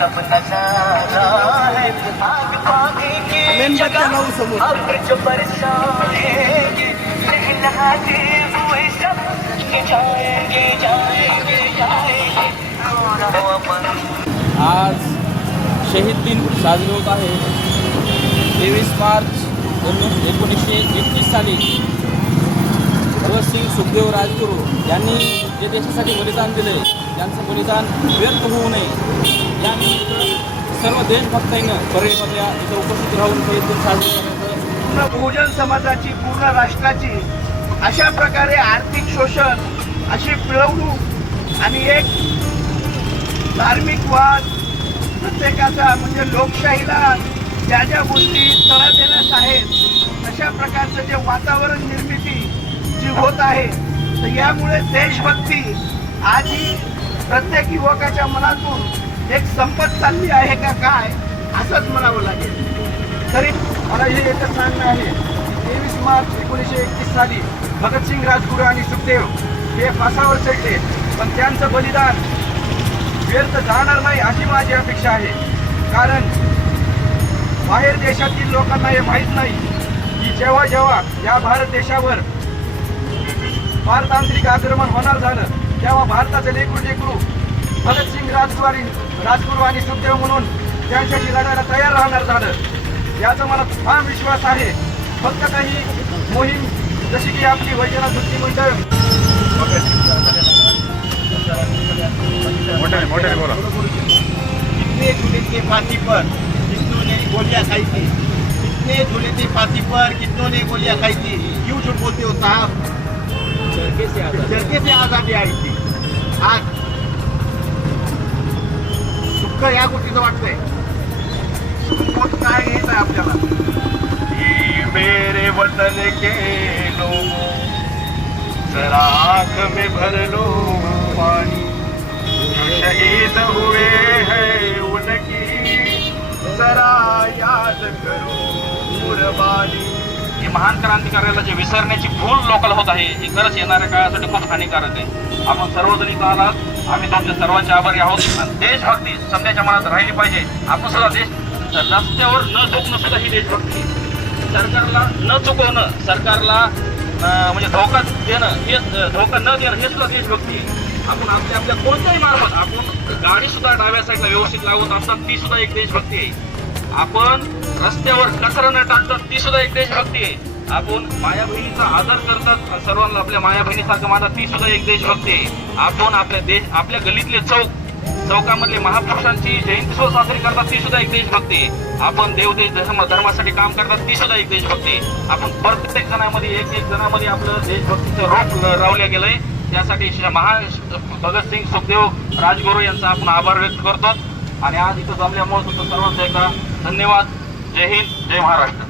सब नजारा है, आग पानी की जगह अब जो बरसाएंगे, लहलहाते हुए सब जाएंगे जाएंगे जाएंगे आज शहीद दिन साजरी होत आहे। 23 मार्च 1931 साली भगतसिंग सुखदेव राजगुरू यांनी जे देशासाठी बलिदान दिले, त्यांचं बलिदान व्यर्थ होऊ नये यानिमित्त सर्व देशभक्तांनी परळीमधल्या इथं उपस्थित राहून शहीद दिन साजरे करण्याचं पूर्ण बहुजन समाजाची, पूर्ण राष्ट्राची अशा प्रकारे आर्थिक शोषण, अशी पिळवणूक आणि एक धार्मिक वाद, प्रत्येकाचा म्हणजे लोकशाहीला ज्या ज्या गोष्टी तडा देण्यात आहेत अशा प्रकारचं जे वातावरण निर्मिती जी होत आहे, तर यामुळे देशभक्ती आजही प्रत्येक युवकाच्या मनातून एक संपत चालली आहे का काय असंच म्हणावं लागेल। तरी मला हे एकच सांगणं आहे की 23 मार्च 1931 साली भगतसिंग राजगुरू आणि सुखदेव हे फासावर चढले, पण त्यांचं बलिदान व्यर्थ जाणार नाही अशी माझी अपेक्षा आहे। कारण बाहेर देशातील लोकांना हे माहीत नाही की जेव्हा जेव्हा या भारत देशावर पारतांत्रिक आक्रमण होणार झालं, तेव्हा भारताचे लेकरू भगतसिंग राजगुरू आणि सुखदेव म्हणून त्यांच्याशी लढायला तयार राहणार झालं, याचा मला ठाम विश्वास आहे। फक्त काही मोहीम जशी की आपली वैजनाथ मुक्ती मंडळ कितने झूले थे फांसी पर कितनों ने गोलियां खाई थी, कितने झूले थे फांसी पर कितनों ने गोलियां खाई थी, क्यों झूठ बोलते हो साहब? चरखे से आजादी आई थी। आज दुःख या गोष्टीचं वाटतंय, सुख काय येत आहे आपल्याला? मेरे वतन के लोगों जरा आंख में भर लो पानी, शहीद हुए हैं उनकी जरा याद करो कुर्बानी। हे महान क्रांतिकारकाला जे विसरण्याची भूल लोकांना होत आहे, ही खरंच येणाऱ्या काळासाठी खूप हानिकारक आहे। आपण सर्वजण इथं आलात, आम्ही तुमच्या सर्वांचे आभारी आहोत। आणि देशभक्ती समजाच्या मनात राहिली पाहिजे। आपण सुद्धा रस्त्यावर न झोकणं सुद्धा ही देशभक्ती, सरकारला न चुकवणं, सरकारला म्हणजे धोका देणं, हे धोका न देणं हे सुद्धा देशभक्ती आहे। आपण आपल्या कोणत्याही मार्फत आपण गाडी सुद्धा डाव्या साईडला व्यवस्थित लावत असतात, ती सुद्धा एक देशभक्ती आहे। आपण रस्त्यावर कचरा न टाकतात, ती सुद्धा एक देशभक्ती आहे। आपण माया बहिणीचा आदर करतात, सर्वांना आपल्या माया बहिणीसारखं मानतात, ती सुद्धा एक देशभक्ती आहे। आपण आपल्या गल्लीतले चौकामधले महापुरुषांची जयंती सुद्धा साजरी करतात, ती सुद्धा एक देशभक्ती आहे। आपण देवदेश धर्मासाठी काम करतात, ती सुद्धा एक देशभक्ती आहे। आपण प्रत्येक जणांमध्ये एक जणांमध्ये आपलं देशभक्तीचं रोप रावलं गेलंय, त्यासाठी महान भगतसिंग सुखदेव राजगुरू यांचा आपण आभार व्यक्त करतो। आणि आज इथं जमल्यामुळे तुमचं सर्वांचा एकदा धन्यवाद। जय हिंद, जय महाराष्ट्र।